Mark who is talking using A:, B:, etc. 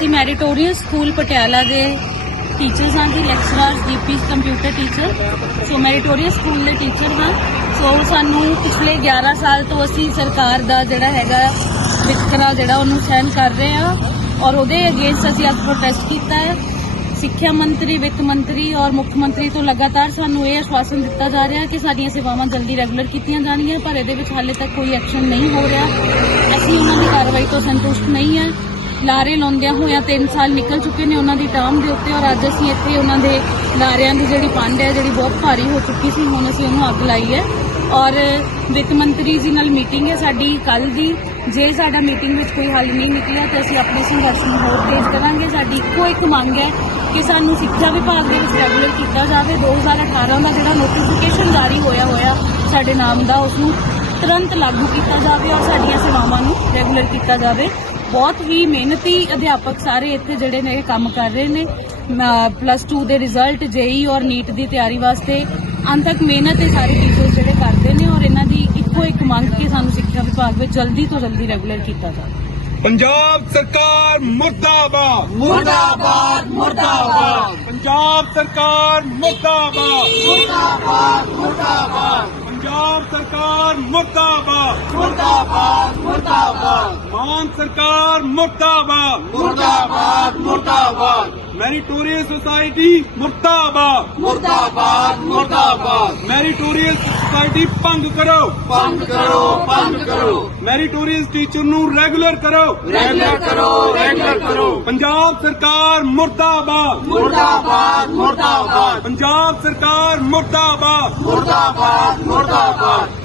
A: ਅਸੀਂ meritorious school Patiala ਦੇ teachers ਹਾਂ ਜੀ, ਲੈਕਚਰਰਸ ਜੀਪੀ computer teacher. So meritorious school ਦੇ ਟੀਚਰ ਹਾਂ। ਸੋ ਸਾਨੂੰ ਪਿਛਲੇ 11 ਸਾਲ ਤੋਂ ਅਸੀਂ ਸਰਕਾਰ ਦਾ ਜਿਹੜਾ ਹੈਗਾ ਵਿਤਕਰਾ ਜਿਹੜਾ ਉਹਨੂੰ ਸਹਿਣ ਕਰ ਰਹੇ ਹਾਂ ਔਰ ਉਹਦੇ ਅਗੇਂਸਟ ਅਸੀਂ ਅੱਜ ਪ੍ਰੋਟੈਸਟ ਕੀਤਾ ਹੈ। ਸਿੱਖਿਆ ਮੰਤਰੀ, ਵਿੱਤ ਮੰਤਰੀ ਔਰ ਮੁੱਖ ਮੰਤਰੀ ਤੋਂ ਲਗਾਤਾਰ ਸਾਨੂੰ ਇਹ ਆਸ਼ਵਾਸਨ ਦਿੱਤਾ ਜਾ ਰਿਹਾ ਕਿ ਸਾਡੀਆਂ ਸੇਵਾਵਾਂ ਜਲਦੀ ਰੈਗੂਲਰ ਕੀਤੀਆਂ ਜਾਣਗੀਆਂ, ਪਰ ਇਹਦੇ ਵਿੱਚ ਹਾਲੇ ਤੱਕ ਕੋਈ ਐਕਸ਼ਨ ਨਹੀਂ ਹੋ ਰਿਹਾ। ਅਸੀਂ ਉਹਨਾਂ ਦੀ ਕਾਰਵਾਈ ਤੋਂ ਸੰਤੁਸ਼ਟ ਨਹੀਂ ਹੈ। ਲਾਰੇ ਲਾਉਂਦਿਆਂ ਹੋਇਆਂ 3 ਸਾਲ ਨਿਕਲ ਚੁੱਕੇ ਨੇ ਉਹਨਾਂ ਦੀ ਟਰਮ ਦੇ ਉੱਤੇ ਔਰ ਅੱਜ ਅਸੀਂ ਇੱਥੇ ਉਹਨਾਂ ਦੇ ਲਾਰਿਆਂ ਦੀ ਜਿਹੜੀ ਪੰਡ ਹੈ ਜਿਹੜੀ ਬਹੁਤ ਭਾਰੀ ਹੋ ਚੁੱਕੀ ਸੀ, ਹੁਣ ਅਸੀਂ ਉਹਨੂੰ ਅੱਗ ਲਾਈ ਹੈ। ਔਰ ਵਿੱਤ ਮੰਤਰੀ ਜੀ ਨਾਲ ਮੀਟਿੰਗ ਹੈ ਸਾਡੀ ਕੱਲ੍ਹ ਦੀ। ਜੇ ਸਾਡਾ ਮੀਟਿੰਗ ਵਿੱਚ ਕੋਈ ਹੱਲ ਨਹੀਂ ਨਿਕਲਿਆ ਤਾਂ ਅਸੀਂ ਆਪਣੇ ਸੰਘਰਸ਼ ਨੂੰ ਹੋਰ ਤੇਜ਼ ਕਰਾਂਗੇ। ਸਾਡੀ ਇੱਕੋ ਇੱਕ ਮੰਗ ਹੈ ਕਿ ਸਾਨੂੰ ਸਿੱਖਿਆ ਵਿਭਾਗ ਦੇ ਵਿੱਚ ਰੈਗੂਲਰ ਕੀਤਾ ਜਾਵੇ। 2018 ਦਾ ਜਿਹੜਾ ਨੋਟੀਫਿਕੇਸ਼ਨ ਜਾਰੀ ਹੋਇਆ ਸਾਡੇ ਨਾਮ ਦਾ, ਉਸ ਨੂੰ ਤੁਰੰਤ ਲਾਗੂ ਕੀਤਾ ਜਾਵੇ ਔਰ ਸਾਡੀਆਂ ਸੇਵਾਵਾਂ ਨੂੰ ਰੈਗੂਲਰ ਕੀਤਾ ਜਾਵੇ। ਬਹੁਤ ਹੀ ਮਿਹਨਤੀ ਅਧਿਆਪਕ ਸਾਰੇ ਇੱਥੇ ਜਿਹੜੇ ਨੇ ਕੰਮ ਕਰ ਰਹੇ ਨੇ। +2 ਦੇ ਰਿਜ਼ਲਟ, ਜੇਈ ਔਰ ਨੀਟ ਦੀ ਤਿਆਰੀ ਵਾਸਤੇ ਅੰਤਕ ਮਿਹਨਤ ਇਹ ਸਾਰੇ ਟੀਚਰਸ ਜਿਹੜੇ ਕਰਦੇ ਨੇ ਔਰ ਇਹਨਾਂ ਦੀ ਇੱਕੋ ਇੱਕ ਮੰਗ ਕਿ ਸਾਨੂੰ ਸਿੱਖਿਆ ਵਿਭਾਗ ਵਿੱਚ ਜਲਦੀ ਤੋਂ ਜਲਦੀ ਰੈਗੂਲਰ ਕੀਤਾ ਜਾਵੇ।
B: पंजाब सरकार मुर्दाबाद,
C: मुर्दाबाद मुर्दाबाद,
B: पंजाब सरकार मुर्दाबाद,
C: मुर्दाबाद मुर्दाबाद,
B: पंजाब सरकार मुर्दाबाद,
C: मुर्दाबाद मुर्दाबाद,
B: मान सरकार मुर्दाबाद,
C: मुर्दाबाद मुर्दाबाद,
B: मैरिटोरियस सोसाइटी मुर्दाबाद,
C: मुर्दाबाद मुर्दाबाद,
B: मैरिटोरियस सोसाइटी भंग करो,
C: बंद करो बंद करो,
B: मैरिटोरियस टीचर नू रेगुलर करो,
C: रेगुलर करो रेगुलर करो,
B: पंजाब सरकार मुर्दाबाद,
C: मुर्दाबाद मुर्दाबाद,
B: पंजाब सरकार मुर्दाबाद।
C: मुर्दाबाद मुर्दाबाद।